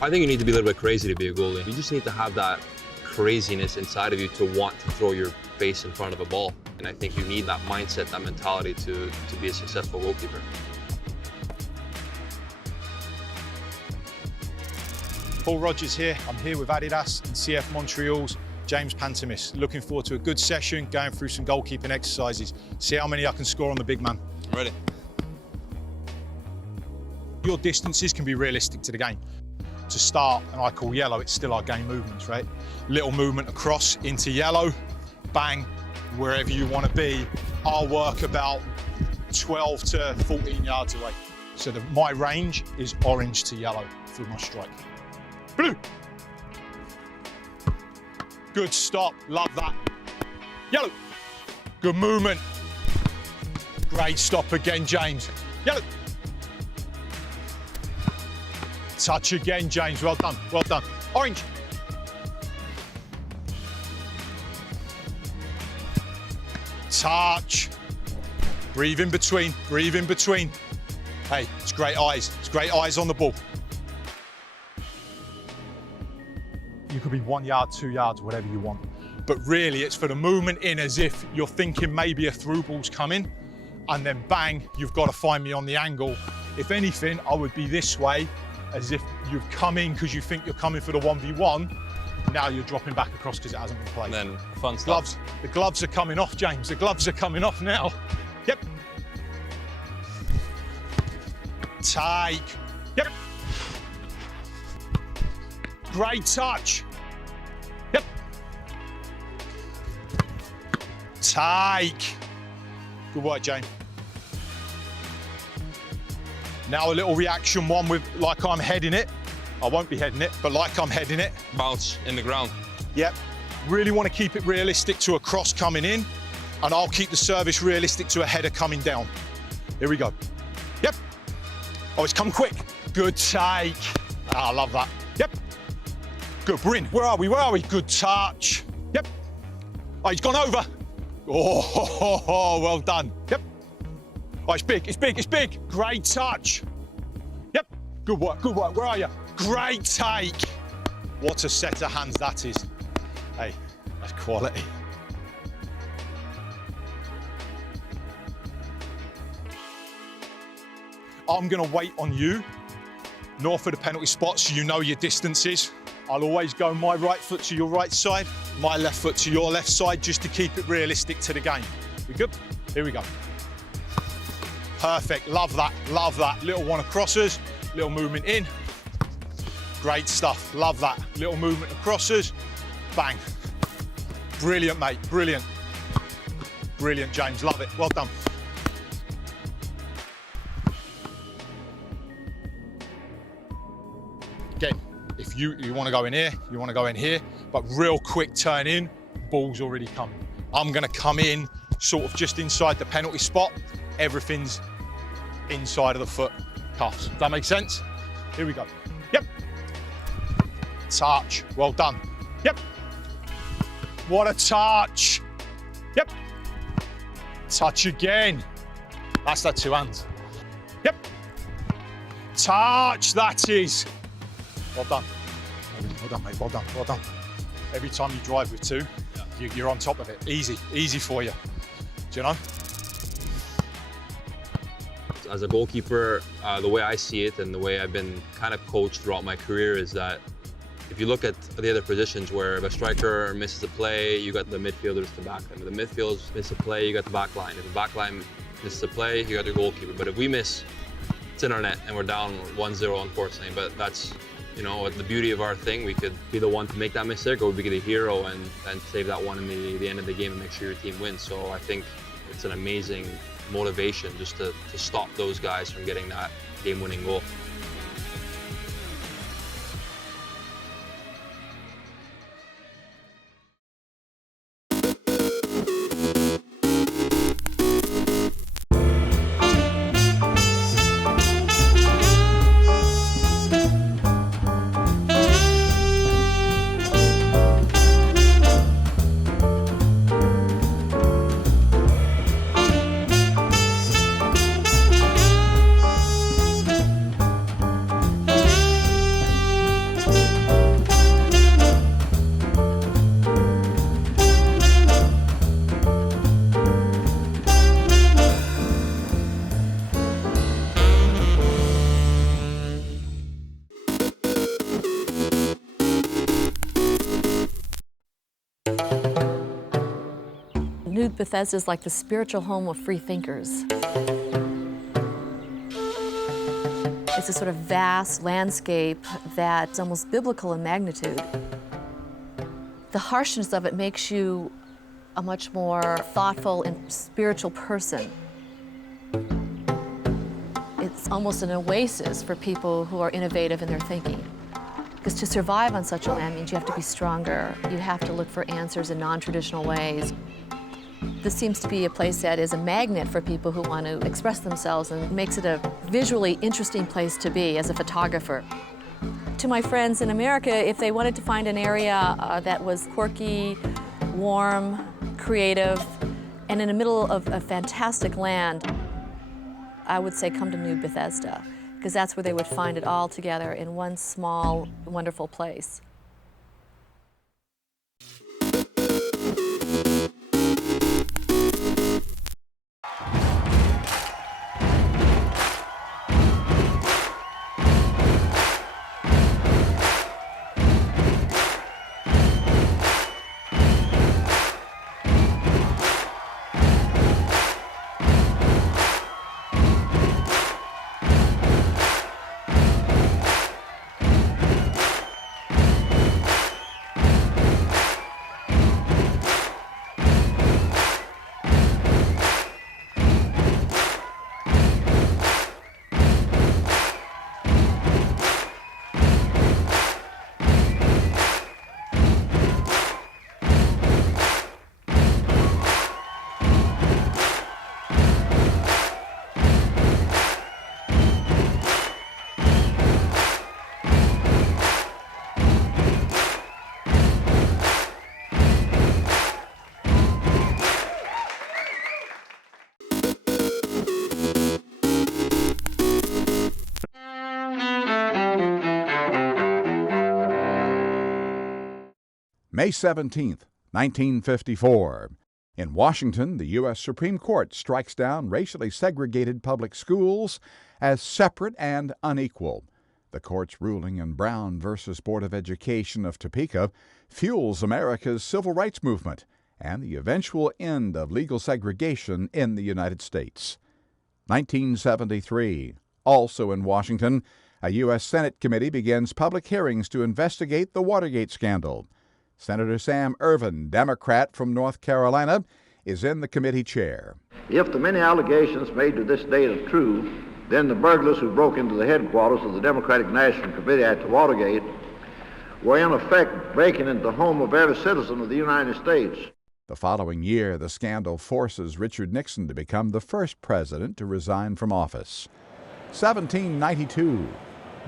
I think you need to be a little bit crazy to be a goalie. You just need to have that craziness inside of you to want to throw your face in front of a ball. And I think you need that mindset, that mentality to be a successful goalkeeper. Paul Rogers here. I'm here with Adidas and CF Montreal's James Pantemis. Looking forward to a good session, going through some goalkeeping exercises. See how many I can score on the big man. I'm ready. Your distances can be realistic to the game. To start, and I call yellow, it's still our game movements, right? Little movement across into yellow, bang, wherever you want to be. I'll work about 12 to 14 yards away. So my range is orange to yellow through my strike. Blue. Good stop, love that. Yellow. Good movement. Great stop again, James. Yellow. Touch again, James. Well done, well done. Orange. Touch. Breathe in between, breathe in between. Hey, it's great eyes. It's great eyes on the ball. You could be 1 yard, 2 yards, whatever you want. But really, it's for the movement in as if you're thinking maybe a through ball's coming, and then bang, you've got to find me on the angle. If anything, I would be this way, as if you've come in because you think you're coming for the 1v1. Now you're dropping back across because it hasn't been played. And then fun stuff. Gloves. The gloves are coming off, James. The gloves are coming off now. Yep. Take. Yep. Great touch. Yep. Take. Good work, James. Now a little reaction one with like I'm heading it. I won't be heading it, but like I'm heading it. Bounce in the ground. Yep. Really want to keep it realistic to a cross coming in, and I'll keep the service realistic to a header coming down. Here we go. Yep. Oh, it's come quick. Good take. Ah, I love that. Yep. Good, we're in. Where are we? Where are we? Good touch. Yep. Oh, he's gone over. Oh, well done. Yep. Oh, it's big, it's big, it's big. Great touch. Yep. Good work, good work. Where are you? Great take. What a set of hands that is. Hey, that's quality. I'm going to wait on you north of the penalty spot so you know your distances. I'll always go my right foot to your right side, my left foot to your left side, just to keep it realistic to the game. We good? Here we go. Perfect, love that, love that. Little one across us, little movement in. Great stuff, love that. Little movement across us, bang. Brilliant, mate, brilliant. Brilliant, James, love it, well done. Again, if you want to go in here, you want to go in here, but real quick turn in, ball's already coming. I'm going to come in sort of just inside the penalty spot. Everything's inside of the foot cuffs. Does that make sense? Here we go. Yep. Touch. Well done. Yep. What a touch. Yep. Touch again. That's that two hands. Yep. Touch. That is. Well done. Well done, mate. Well done. Well done. Every time you drive with two, you're on top of it. Easy. Easy for you. Do you know? As a goalkeeper, the way I see it and the way I've been kind of coached throughout my career is that if you look at the other positions where if a striker misses a play, you got the midfielders to back them. If the midfielders miss a play, you got the back line. If the back line misses a play, you got the goalkeeper. But if we miss, it's in our net and we're down 1-0, unfortunately. But that's, you know, the beauty of our thing. We could be the one to make that mistake, or we could be the hero and save that one in the end of the game and make sure your team wins. So I think it's an amazing motivation just to stop those guys from getting that game-winning goal. view Bethesda as like the spiritual home of free thinkers. It's a sort of vast landscape that's almost biblical in magnitude. The harshness of it makes you a much more thoughtful and spiritual person. It's almost an oasis for people who are innovative in their thinking. Because to survive on such a land means you have to be stronger. You have to look for answers in non-traditional ways. This seems to be a place that is a magnet for people who want to express themselves and makes it a visually interesting place to be as a photographer. To my friends in America, if they wanted to find an area that was quirky, warm, creative, and in the middle of a fantastic land, I would say come to New Bethesda, because that's where they would find it all together in one small, wonderful place. May 17th, 1954. In Washington, the U.S. Supreme Court strikes down racially segregated public schools as separate and unequal. The court's ruling in Brown v. Board of Education of Topeka fuels America's civil rights movement and the eventual end of legal segregation in the United States. 1973. Also in Washington, a U.S. Senate committee begins public hearings to investigate the Watergate scandal. Senator Sam Ervin, Democrat from North Carolina, is in the committee chair. If the many allegations made to this date are true, then the burglars who broke into the headquarters of the Democratic National Committee after Watergate were in effect breaking into the home of every citizen of the United States. The following year, the scandal forces Richard Nixon to become the first president to resign from office. 1792.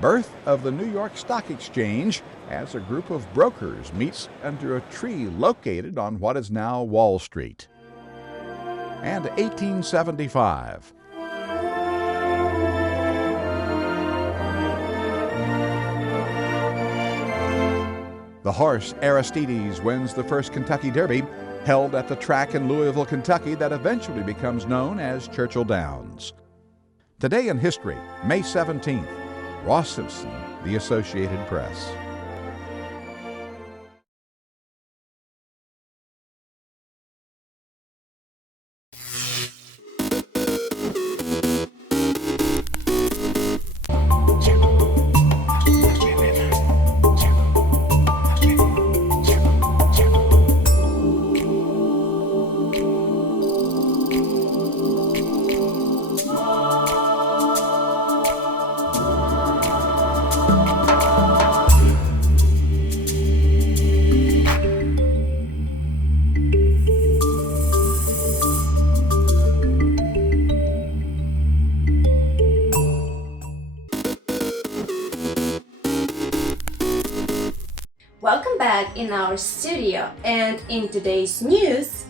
Birth of the New York Stock Exchange as a group of brokers meets under a tree located on what is now Wall Street. And 1875. The horse Aristides wins the first Kentucky Derby, held at the track in Louisville, Kentucky, that eventually becomes known as Churchill Downs. Today in history, May 17th, Ross Simpson, The Associated Press. Welcome back in our studio, and in today's news,